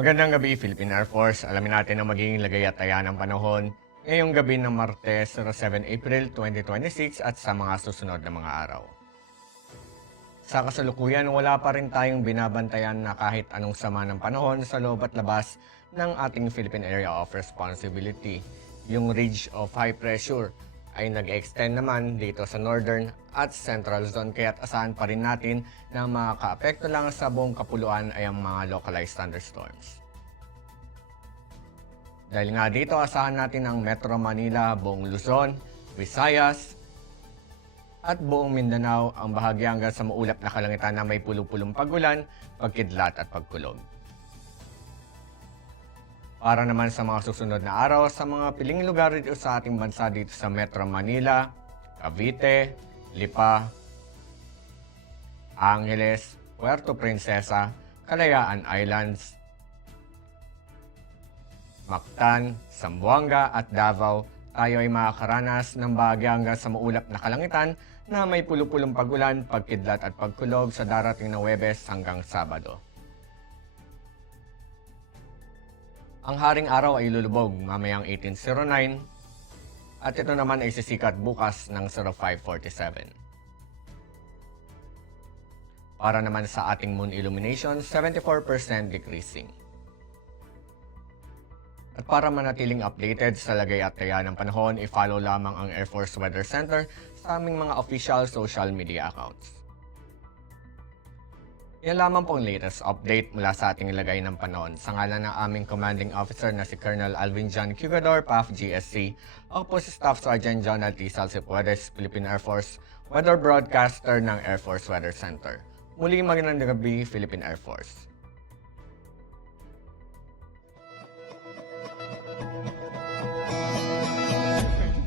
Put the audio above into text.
Magandang gabi, Philippine Air Force. Alamin natin ang magiging lagay at taya ng panahon ngayong gabi ng Martes, 7 April 2026 at sa mga susunod na mga araw. Sa kasalukuyan, wala pa rin tayong binabantayan na kahit anong sama ng panahon sa loob at labas ng ating Philippine Area of Responsibility. Yung ridge of high pressure ay nag-extend naman dito sa northern at central zone kaya't asahan pa rin natin na makaka-apekto lang sa buong kapuluan ay ang mga localized thunderstorms. Dahil nga dito, asahan natin ang Metro Manila, buong Luzon, Visayas, at buong Mindanao ang bahagi hanggang sa maulap na kalangitan na may pulupulong pagulan, pagkidlat at pagkulog. Para naman sa mga susunod na araw sa mga piling lugar dito sa ating bansa dito sa Metro Manila, Cavite, Lipa, Angeles, Puerto Princesa, Kalayaan Islands, Mactan, Zamboanga at Davao, tayo ay makakaranas ng bahagya hanggang sa maulap na kalangitan na may pulupulong pagulan, pagkidlat at pagkulog sa darating na Huwebes hanggang Sabado. Ang haring araw ay lulubog mamayang 18:09 at ito naman ay sisikat bukas ng 05:47. Para naman sa ating moon illumination, 74% decreasing. At para manatiling updated sa lagay at taya ng panahon, i-follow lamang ang Air Force Weather Center sa aming mga official social media accounts. Yan lamang po ang latest update mula sa ating lagay ng panahon. Sa ngalan ng aming commanding officer na si Colonel Alvin John Cugador, PAF GSC, ako po si Staff Sergeant John L. T. Salsipuedes, Philippine Air Force, Weather Broadcaster ng Air Force Weather Center. Muli magandang gabi, Philippine Air Force.